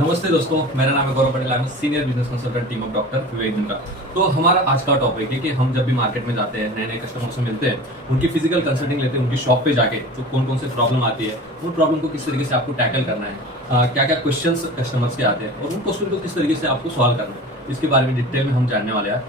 नमस्ते दोस्तों, मेरा नाम है Gaurav Patel. I am senior business consultant team of doctor Vivek Bindra. तो हमारा आज का टॉपिक है कि हम जब भी मार्केट में जाते हैं, नए नए कस्टमर से मिलते हैं, उनकी फिजिकल कंसल्टिंग लेते हैं, उनकी शॉप पे जाके जो कौन कौन से प्रॉब्लम आती है, उन प्रॉब्लम को किस तरीके से आपको टैकल करना है, क्या क्या क्वेश्चंस कस्टमर्स के आते हैं और उन क्वेश्चन को किस तरीके से आपको सॉल्व करना है, इसके बारे में डिटेल में हम जानने वाले हैं।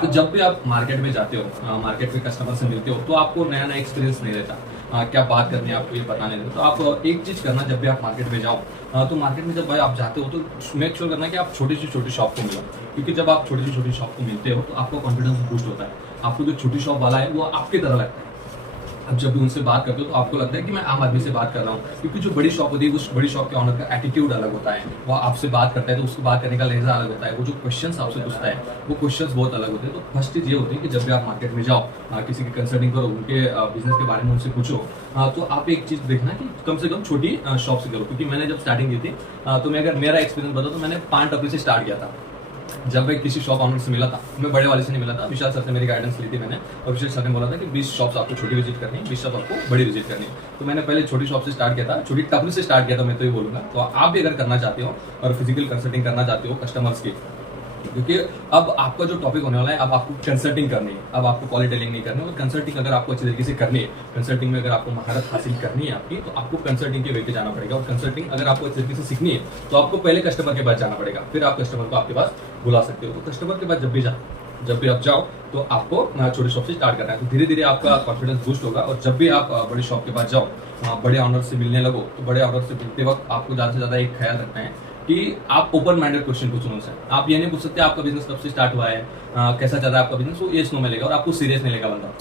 तो जब भी आप मार्केट में जाते हो, मार्केट में कस्टमर से मिलते हो, तो आपको नया नया एक्सपीरियंस नहीं रहता, क्या बात करनी है आपको ये पता नहीं रहता। तो आप एक चीज करना, जब भी आप मार्केट में जाओ, तो मार्केट में जब भाई आप जाते हो तो मेक श्योर करना कि आप छोटी से छोटी शॉप को मिलो, क्योंकि जब आप छोटी से छोटी शॉप को मिलते हो तो आपका कॉन्फिडेंस बूस्ट होता है। आपको जो छोटी शॉप वाला है वो आपकी तरह लगता है। अब जब भी उनसे बात करते हो तो आपको लगता है कि मैं आम आदमी से बात कर रहा हूँ, क्योंकि जो बड़ी शॉप होती है उस बड़ी शॉप के ऑनर का एटीट्यूड अलग होता है। वो आपसे बात करता है तो उसको बात करने का लहजा अलग होता है। वो जो क्वेश्चंस आपसे पूछता है वो क्वेश्चंस बहुत अलग होते हैं। तो फर्स्ट चीज ये होती है कि जब भी आप मार्केट में जाओ, किसी की कंसल्टिंग करो, उनके बिजनेस के बारे में उनसे पूछो, तो आप एक चीज देखना कि कम से कम छोटी शॉप से करो। क्योंकि मैंने जब स्टार्टिंग की थी, तो मैं अगर मेरा एक्सपीरियंस बताऊँ तो मैंने 5 टपरी से स्टार्ट किया था। जब मैं किसी शॉप ऑनर से मिला था, मैं बड़े वाले से नहीं मिला था, विशाल सर से मेरी गाइडेंस ली थी मैंने, और विशाल सर ने बोला था कि 20 शॉप्स आपको छोटी विजिट करनी है, 20 शॉप आपको बड़ी विजिट करनी है। तो मैंने पहले छोटी शॉप से स्टार्ट किया था, छोटी टपरी से स्टार्ट किया था, मैं तो ये बोलूंगा। तो आप भी अगर करना चाहते हो और फिजिकल कंसल्टिंग करना चाहते हो कस्टमर्स की, क्योंकि अब आपका जो टॉपिक होने वाला है, अब आपको कंसल्टिंग करनी है, अब आपको कॉल टेलिंग नहीं करनी है। और कंसल्टिंग अगर आपको अच्छी तरीके से करनी है, कंसल्टिंग में अगर आपको महारत हासिल करनी है आपकी, तो आपको कंसल्टिंग के वे पे जाना पड़ेगा। और कंसल्टिंग अगर आपको अच्छी तरीके से सीखनी है तो आपको पहले कस्टमर के पास जाना पड़ेगा, फिर आप कस्टमर को आपके पास बुला सकते हो। तो कस्टमर के पास जब भी आप जाओ तो आपको छोटी शॉप से स्टार्ट करना है। तो धीरे धीरे आपका कॉन्फिडेंस बूस्ट होगा। और जब भी आप बड़ी शॉप के पास जाओ, बड़े ऑनर से मिलने लगो, तो बड़े ऑनर से मिलते वक्त आपको ज्यादा से ज्यादा एक ख्याल रखना है कि आप ओपन माइंडेड क्वेश्चन पूछो उनसे। आप ये नहीं पूछ सकते आपका बिजनेस कब से स्टार्ट हुआ है, कैसा चल रहा है आपका बिजनेस, वो ये स्नो में लेगा और आपको सीरियस नहीं लेगा बंदा।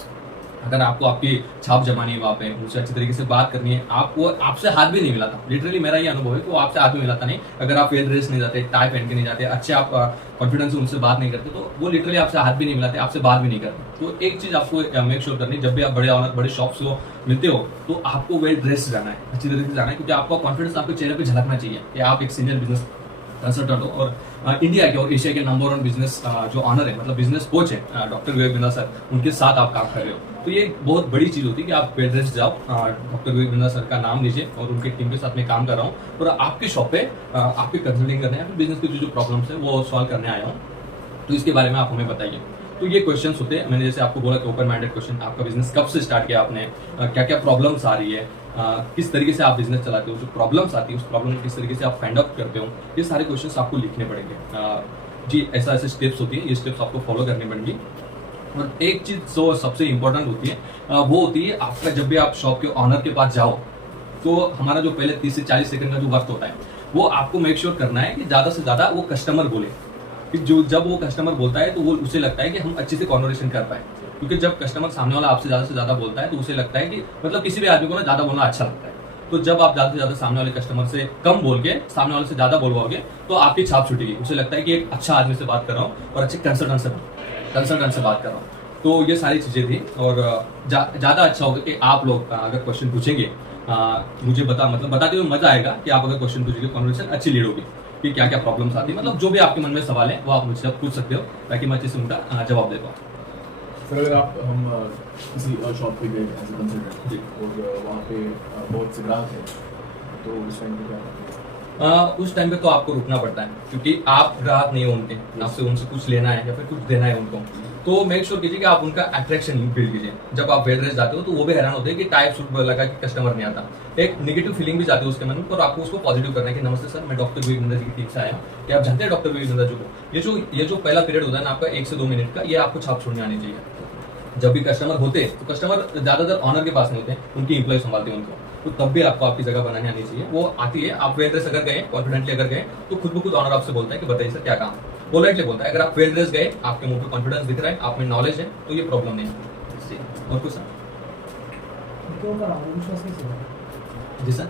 अगर आपको आपकी छाप जमानी है वहाँ पे, उनसे अच्छी तरीके से बात करनी है, आपको आपसे हाथ भी नहीं मिलाता। लिटरली मेरा ये अनुभव है कि वो आपसे हाथ भी मिलाता नहीं। अगर आप वेल ड्रेस नहीं जाते, टाई पहन के नहीं जाते, अच्छे आप कॉन्फिडेंस से उनसे बात नहीं करते, तो वो लिटरली आपसे हाथ भी नहीं मिलाते, आपसे बात भी नहीं करते। तो एक चीज आपको मेक श्योर करनी, जब भी आप बड़े ऑनर बड़े शॉप से मिलते हो तो आपको वेल ड्रेस जाना है, अच्छी तरीके से जाना है, क्योंकि आपका कॉन्फिडेंस आपके चेहरे पर झलकना चाहिए कि आप एक सीनियर बिजनेस कंसल्टेंट हो। और इंडिया के और एशिया के नंबर 1 बिजनेस जो ऑनर है, मतलब बिजनेस कोच है, डॉक्टर विवेक बिंद्रा सर, उनके साथ आप काम कर रहे हो। तो ये बहुत बड़ी चीज होती है कि आप वेल ड्रेस जाओ, डॉक्टर विवेक बिंद्रा सर का नाम लीजिए और उनकी टीम के साथ में काम कर रहा हूँ, और आपकी शॉप पे आपकी कंसल्टिंग करने या फिर बिजनेस की जो प्रॉब्लम्स है वो सॉल्व करने आया हूँ। तो इसके बारे में आप हमें बताइए। तो ये क्वेश्चंस होते हैं, मैंने जैसे आपको बोला कि ओपन माइंडेड क्वेश्चन, आपका बिजनेस कब से स्टार्ट किया आपने, क्या क्या प्रॉब्लम्स आ रही है, किस तरीके से आप बिजनेस चलाते हो, जो प्रॉब्लम्स आती है उस प्रॉब्लम को किस तरीके से आप फाइंड आउट करते हो, ये सारे क्वेश्चंस आपको लिखने पड़ेंगे। जी, ऐसा ऐसे स्टेप्स होती है, ये स्टेप्स आपको फॉलो करनी पड़ेंगी। और एक चीज जो सबसे इंपॉर्टेंट होती है, वो होती है आपका, जब भी आप शॉप के ऑनर के पास जाओ तो हमारा जो पहले 30 से 40 सेकंड का जो वक्त होता है, वो आपको मेक श्योर करना है कि ज्यादा से ज्यादा वो कस्टमर बोले। कि जो जब वो कस्टमर बोलता है तो वो उसे लगता है कि हम अच्छे से कॉन्वर्सेशन कर पाए। क्योंकि जब कस्टमर सामने वाला आपसे ज्यादा से ज्यादा बोलता है तो उसे लगता है कि, मतलब किसी भी आदमी को ना ज्यादा बोलना अच्छा लगता है। तो जब आप ज्यादा से ज्यादा सामने वाले कस्टमर से कम बोल के सामने वाले से ज्यादा बोलवाओगे तो आपकी छाप छूटेगी। उसे लगता है कि एक अच्छा आदमी से बात कर रहा हूँ और अच्छे कंसल्टेंट से बात कर रहा हूँ। तो ये सारी चीजें थी। और ज्यादा अच्छा होगा कि आप लोग अगर क्वेश्चन पूछेंगे, मुझे बताते हुए मजा आएगा कि आप अगर क्वेश्चन पूछेंगे, कॉन्वर्सेशन अच्छी लीड होगी कि क्या क्या प्रॉब्लम्स आती है। मतलब जो भी आपके मन में सवाल है वो आप मुझसे पूछ सकते हो, ताकि मैं अच्छे से उनका जवाब दे पाऊँ। सर, अगर हम किसी शॉप पे गए एज ए कंसल्टेंट और वहाँ पे बहुत से ग्राहक हैं, तो उस टाइम पे क्या करते हैं? उस टाइम पे तो आपको रुकना पड़ता है, क्योंकि आप ग्राहक नहीं हो उनके, आपसे उनसे कुछ लेना है या फिर कुछ देना है उनको। तो मेक श्योर कीजिए कि आप उनका अट्रैक्शन बिल्ड कीजिए। जब आप वेल ड्रेस जाते हो तो वो भी हैरान होते हैं कि टाइप सूट लगा कि कस्टमर नहीं आता। एक नेगेटिव फीलिंग भी जाती है उसके मन में, और आपको उसको पॉजिटिव करना है कि नमस्ते सर, मैं डॉक्टर विवेक बिंद्रा जी की टीम से आया हूँ। कि आप जानते हैं डॉक्टर विवेक बिंद्रा जी को, ये जो पहला पीरियड होता है ना आपका 1 से 2 मिनट का, ये आपको छाप छोड़ने आनी चाहिए। जब भी कस्टमर होते हैं तो कस्टमर ज्यादातर ऑनर के पास नहीं होते हैं, उनकी इंप्लॉय संभालते हैं उनको। तो तब भी आपको आपकी जगह बनानी आनी चाहिए। वो आती है, आप वेल ड्रेस अगर गए, कॉन्फिडेंटली अगर गए, तो खुद ब खुद ऑनर आपसे बोलता है कि बताइए सर क्या काम, पोलाइटली बोलता है। अगर आप वेल ड्रेस गए, आपके मुंह पे कॉन्फिडेंस दिख रहा है, आप में नॉलेज है, तो ये प्रॉब्लम नहीं है। और कुछ सर? जी सर,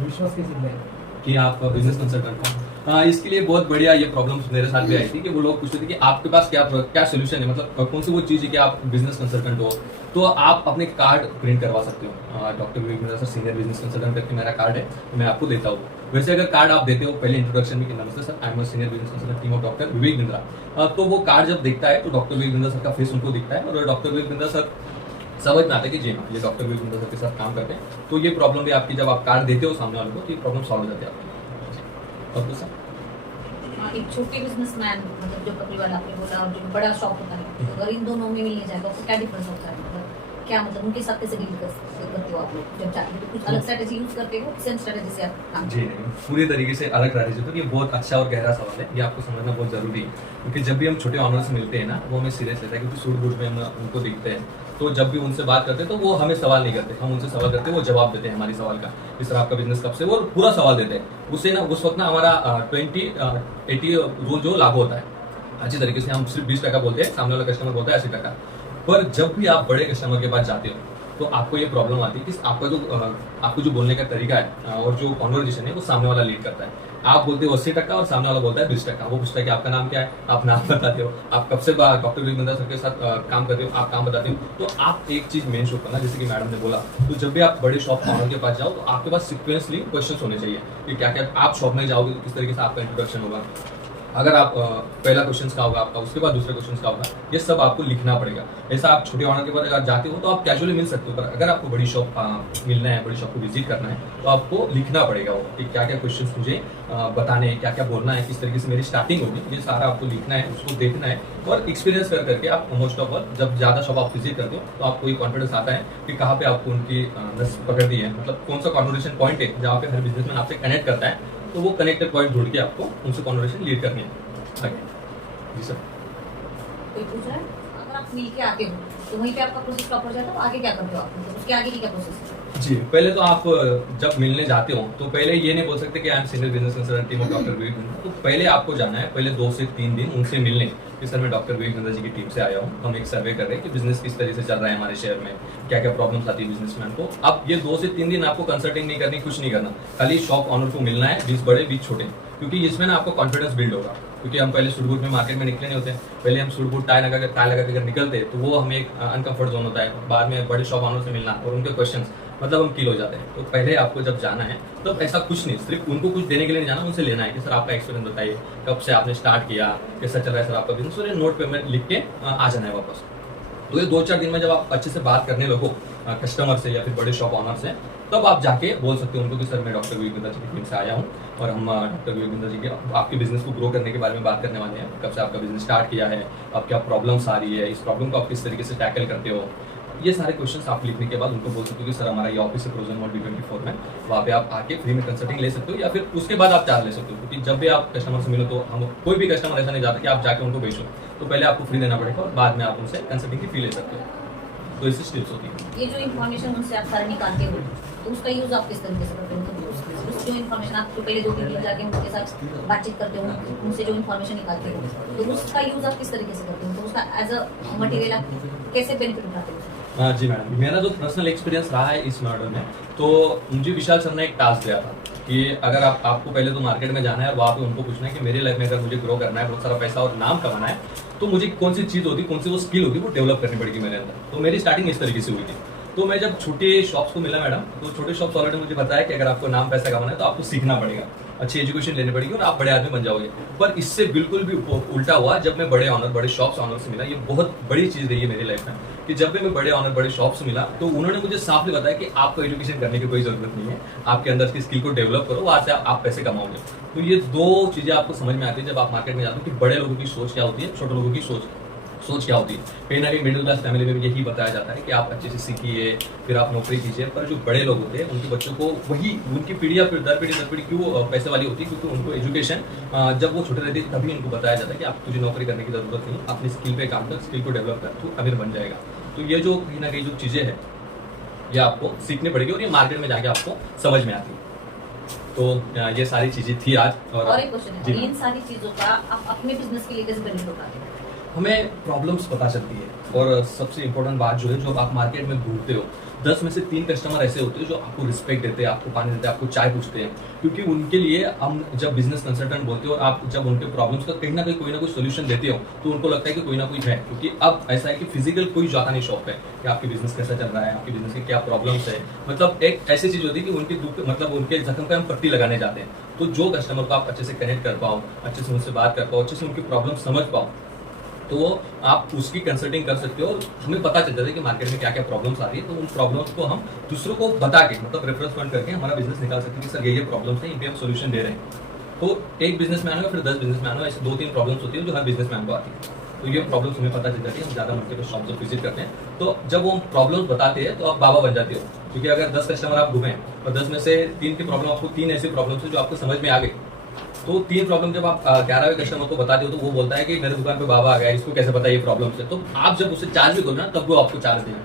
विश्वास कैसे कि आप बिजनेस कंसल्टेंट हो। इसके लिए बहुत बढ़िया ये प्रॉब्लम्स मेरे साथ भी आई थी कि वो लोग पूछते थे कि आपके पास क्या सोल्यूशन है, मतलब कौन सी वो चीज है कि आप बिजनेस कंसल्टेंट हो। तो आप अपने कार्ड प्रिंट करवा सकते हो। Doctor Vivek Bindra sir senior business consultant करके मेरा कार्ड है, मैं आपको देता हूँ। वैसे अगर कार्ड आप देते हो पहले इंट्रोडक्शन में कि नमस्ते sir, I am senior business consultant team of doctor Vivek Bindra, तो वो कार्ड जब देखता है तो डॉक्टर विवेक बिंद्रा सर का फेस उनको दिखता है, और डॉक्टर विवेक बिंद्रा सर समझ में आता है कि जी हाँ, ये डॉक्टर विवेक बिंद्रा सर के साथ काम करते हैं। तो ये प्रॉब्लम भी आपकी, जब आप कार्ड देते हो सामने वाले को, तो ये प्रॉब्लम सॉल्व हो जाती है आपकी। और कुछ सर? एक छोटे बिजनेसमैन मतलब जो कपड़े वाला आपने बोला और जो बड़ा शॉप होता है, अगर इन दोनों में मिलने जाए तो आपको क्या डिफरेंस होता है? मतलब क्या मतलब उनके साथ कैसे डील करते हो आप लोग जब जाते हो? तो कुछ अलग स्ट्रेटेजी यूज करते हो, सेम स्ट्रेटेजी से आप काम जी नहीं, पूरी तरीके से अलग स्ट्रैटेजी। तो ये बहुत अच्छा और गहरा सवाल है, ये आपको समझना बहुत जरूरी है, क्योंकि जब भी हम छोटे ऑनर से मिलते हैं ना, वो हमें सीरियस लेता है, क्योंकि सूट बूट में हम उनको दिखते हैं, तो जब भी उनसे बात करते हैं तो वो हमें सवाल नहीं करते, हम उनसे सवाल करते हैं, वो जवाब देते हैं हमारी सवाल का, इस तरह आपका बिजनेस कब से, वो पूरा सवाल देते हैं। उससे ना उस वक्त ना हमारा 20-80 रूल जो लागू होता है अच्छी तरीके से, हम सिर्फ 20% बोलते हैं, सामने वाला कस्टमर बोलता है 80%। पर जब भी आप बड़े कस्टमर के पास जाते हो तो आपको ये प्रॉब्लम आती है कि आपको जो बोलने का तरीका है और जो कॉन्वर्जेशन है वो सामने वाला लीड करता है। आप बोलते हो 80% और सामने वाला बोलता है 20%। वो पूछता है कि आपका नाम क्या है, आप नाम बताते हो, आप कब से डॉक्टर विवेक बिंद्रा सर के साथ काम करते हो, आप काम बताते हो। तो आप एक चीज मेन शो करना, जैसे कि मैडम ने बोला, तो जब भी आप बड़े शॉप ऑनर के पास जाओ तो आपके पास सिक्वेंसली क्वेश्चन होने चाहिए कि क्या क्या आप शॉप में जाओगे तो किस तरीके से आपका इंट्रोडक्शन होगा। अगर आप पहला क्वेश्चन का होगा आपका, उसके बाद दूसरे क्वेश्चन का होगा, ये सब आपको लिखना पड़ेगा। ऐसा आप छोटे ऑनर के पास अगर जाते हो तो आप कैजुअली मिल सकते हो, पर अगर आपको बड़ी शॉप मिलना है, बड़ी शॉप को विजिट करना है, तो आपको लिखना पड़ेगा वो कि क्या क्या क्वेश्चन मुझे बताने हैं, क्या क्या बोलना है, किस तरीके से मेरी स्टार्टिंग होगी, ये सारा आपको लिखना है, उसको देखना है और एक्सपीरियंस कर करके आप मोस्ट ऑफ ऑल जब ज़्यादा शॉप आप विजिट करते हो तो आपको ये कॉन्फिडेंस आता है कि कहाँ पे आपको उनकी नस पकड़ दी है, मतलब कौन सा कॉन्वर्सेशन पॉइंट है जहाँ पे हर बिजनेसमैन आपसे कनेक्ट करता है, तो वो कनेक्टेड पॉइंट ढूंढ के आपको उनसे कॉन्वर्सेशन लीड करनी है। जी सर। कोई पूछ रहा है? अगर आप मिल के आते हो तो वहीं पे आपका प्रोसेस स्टॉप हो जाता है, तो आगे क्या करते हो आप? मतलब उसके आगे की क्या प्रोसेस है? जी, पहले तो आप जब मिलने जाते हो तो पहले ये नहीं बोल सकते कि I am senior business consultant team of doctor Vivek Bindra. तो पहले आपको जाना है, पहले 2 से 3 दिन उनसे मिलने कि सर मैं डॉक्टर विवेक बिंद्रा जी की टीम से आया हूँ, हम एक सर्वे कर रहे हैं कि बिजनेस किस तरह से चल रहा है हमारे शहर में, क्या क्या प्रॉब्लम्स आती है बिजनेसमैन को। अब ये 2 से 3 दिन आपको कंसल्टिंग नहीं करनी, कुछ नहीं करना, खाली शॉप ऑनर को मिलना है, 20 बड़े 20 छोटे, क्योंकि इसमें ना आपको कॉन्फिडेंस बिल्ड होगा। क्योंकि हम पहले सूट बूट में मार्केट में निकले नहीं होते, पहले हम सूट बूट टाई लगा के अगर निकलते तो वो हमें एक अनकंफर्ट जोन होता है, बाद में बड़े शॉप ऑनर से मिलना और उनके क्वेश्चन मतलब हम किल हो जाते हैं। तो पहले आपको जब जाना है तो ऐसा कुछ नहीं, सिर्फ उनको कुछ देने के लिए नहीं जाना, उनसे लेना है कि सर आपका एक्सपीरियंस बताइए, कब से आपने स्टार्ट किया, कैसा चल रहा है सर आपका बिजनेस, और नोट पे में लिख के आ जाना है वापस। तो ये 2-4 दिन में जब आप अच्छे से बात करने लगो कस्टमर से या फिर बड़े शॉप ऑनर से, तब आप जाके बोल सकते हो उनको कि सर मैं डॉक्टर विवेक बिंद्रा जी की टीम से आया हूँ और हम डॉक्टर विवेक बिंद्रा जी के आपके बिजनेस को ग्रो करने के बारे में बात करने वाले हैं, कब से आपका बिजनेस स्टार्ट किया है, अब क्या प्रॉब्लम्स आ रही है, इस प्रॉब्लम को आप किस तरीके से टैकल करते हो। ये सारे क्वेश्चंस आप लिखने के बाद उनको बोल सकते हो कि सर हमारा ये ऑफिस है प्रोजन मॉल B24 में, वहाँ पे आप आके फ्री में कंसल्टिंग ले सकते हो, या फिर उसके बाद आप चार्ज ले सकते हो। क्योंकि जब भी आप कस्टमर से मिलो तो हम कोई भी कस्टमर ऐसा नहीं जाता कि आप जाके उनको बेचो, तो पहले आपको फ्री देना पड़ेगा और बाद में आप उनसे कंसल्टिंग की फी ले सकते हो। तो इससे टिप्स होती है। ये जो इन्फॉर्मेशन उनसे आप सारे निकालते हो तो उसका यूज आप किस तरीके से करते हो? तो उस जो इन्फॉर्मेशन आप जो पहले 2-3 दिन जाके उनके साथ बातचीत करते हो, उनसे जो इन्फॉर्मेशन निकालते हो, तो उसका यूज आप किस तरीके से करते हो? तो उसका एज अ मटेरियल आप कैसे बेनिफिट उठाते हो? जी मैडम, मेरा जो पर्सनल एक्सपीरियंस रहा है इस मॉडल में, तो मुझे विशाल सर ने एक टास्क दिया था कि अगर आपको पहले तो मार्केट में जाना है और वहाँ पे उनको पूछना है कि मेरी लाइफ में अगर मुझे ग्रो करना है, बहुत सारा पैसा और नाम कमाना है, तो मुझे कौन सी चीज़ होती, कौन सी वो स्किल होती, वो डेवलप करनी पड़ेगी मेरे अंदर। तो मेरी स्टार्टिंग इस तरीके से हुई थी। तो मैं जब छोटे शॉप्स को मिला मैडम, तो छोटे शॉप्स वालों ने मुझे बताया कि अगर आपको नाम पैसा कमाना है तो आपको सीखना पड़ेगा, अच्छी एजुकेशन लेनी पड़ेगी और आप बड़े आदमी बन जाओगे। पर इससे बिल्कुल भी उल्टा हुआ जब मैं बड़े शॉप्स ऑनर से मिला। ये बहुत बड़ी चीज़ रही है मेरी लाइफ में कि जब भी मैं बड़े ऑनर बड़े शॉप से मिला तो उन्होंने मुझे साफली बताया कि आपको एजुकेशन करने की कोई जरूरत नहीं है, आपके अंदर की स्किल को डेवलप करो, वहाँ से आप पैसे कमाओगे। तो ये 2 चीज़ें आपको समझ में आती है जब आप मार्केट में जाते हो कि बड़े लोगों की सोच क्या होती है, छोटे लोगों की सोच क्या होती है। कहीं ना कहीं मिडिल क्लास फैमिली में भी यही बताया जाता है कि आप अच्छे से सीखिए, फिर आप नौकरी कीजिए। पर जो बड़े लोग होते हैं उनके बच्चों को वही उनकी पीढ़ियाँ फिर दर पीढ़ी क्यों पैसे वाली होती है, क्योंकि उनको एजुकेशन जब वो छोटे रहते हैं तभी उनको बताया जाता है कि आप तुझे नौकरी करने की जरूरत नहीं, अपनी स्किल पे काम कर, स्किल को डेवलप कर, तू अमीर बन जाएगा। तो ये जो कहीं ना कहीं जो चीज़ें हैं ये आपको सीखनी पड़ेगी और ये मार्केट में जाके आपको समझ में आती है। तो ये सारी चीज़ें थी आज। और एक क्वेश्चन है, इन सारी चीज़ों का आप अपने बिजनेस के लिए कैसे बेनिफिट उठाते हैं? हमें प्रॉब्लम्स पता चलती है और सबसे इम्पोर्टेंट बात जो है, जो आप मार्केट में घूमते हो 10 में से 3 कस्टमर ऐसे होते हैं जो आपको रिस्पेक्ट देते हैं, आपको पानी देते हैं, आपको चाय पूछते हैं, क्योंकि उनके लिए हम जब बिजनेस कंसल्टेंट बोलते हो और आप जब उनके प्रॉब्लम्स का कहीं ना कहीं कोई ना कोई सोल्यूशन देते हो तो उनको लगता है कि कोई ना कोई है। क्योंकि अब ऐसा है कि फिजिकल कोई जाता नहीं शॉप पे कि आपकी बिजनेस कैसा चल रहा है, आपकी बिजनेस की क्या प्रॉब्लम्स है, मतलब एक ऐसी चीज होती है कि उनके दुख मतलब उनके जख्म पे हम पट्टी लगाने जाते हैं। तो जो कस्टमर को आप अच्छे से कनेक्ट कर पाओ, अच्छे से उनसे बात कर पाओ, अच्छे से उनकी प्रॉब्लम समझ पाओ, तो आप उसकी कंसल्टिंग कर सकते हो और हमें पता चल जाता है कि मार्केट में क्या क्या प्रॉब्लम्स आ रही है। तो उन प्रॉब्लम्स को हम दूसरों को बता के मतलब रेफरेंस पॉइंट करके हमारा बिजनेस निकाल सकते हैं कि सर ये प्रॉब्लम्स है, इनके हम सोल्यूशन दे रहे हैं। तो एक बिजनेसमैन हो फिर 10 बिजनेसमैन हो, ऐसे 2-3 प्रॉब्लम्स होती है जो हर बिजनेसमैन को आती है। तो ये प्रॉब्लम्स हमें पता चल जाती है, हम ज़्यादा मल्टीपल शॉप्स को विजिट करते हैं। तो जब वो प्रॉब्लम्स बताते हैं तो आप बाबा बन जाते हो, क्योंकि अगर 10 कस्टमर आप घूमें और 10 में से 3 की प्रॉब्लम, आपको 3 ऐसी प्रॉब्लम्स है जो आपको समझ में आ गई, तो 3 प्रॉब्लम जब आप 11वें कस्टमर को बताते हो तो वो बोलता है कि मेरे दुकान पे बाबा आ गया, इसको कैसे पता ये प्रॉब्लम है। तो आप जब उसे चार्ज भी करो ना तब वो आपको चार्ज देगा,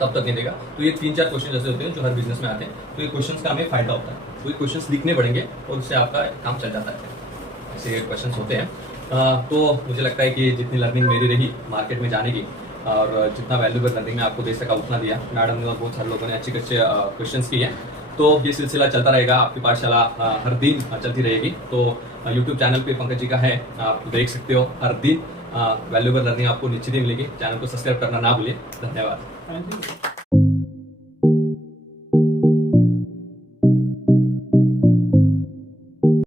तब तक नहीं देगा। तो ये 3-4 क्वेश्चन ऐसे होते हैं जो हर बिजनेस में आते हैं। तो ये क्वेश्चन का हमें फायदा होता है, तो ये क्वेश्चन लिखने पड़ेंगे और उससे आपका काम चल जाता है। ऐसे क्वेश्चन होते हैं। तो मुझे लगता है कि जितनी लर्निंग मेरी रही मार्केट में जाने की और जितना वैल्यूबल लर्निंग मैं आपको दे सका उतना दिया। मैडम ने और बहुत सारे लोगों ने अच्छे क्वेश्चंस किए हैं। तो ये सिलसिला चलता रहेगा, आपकी पाठशाला हर दिन चलती रहेगी। तो यूट्यूब चैनल पे पंकज जी का है, आप देख सकते हो हर दिन वैल्यूबल लर्निंग आपको निश्चित ही मिलेगी। चैनल को सब्सक्राइब करना ना भूलिए। धन्यवाद। Thank you.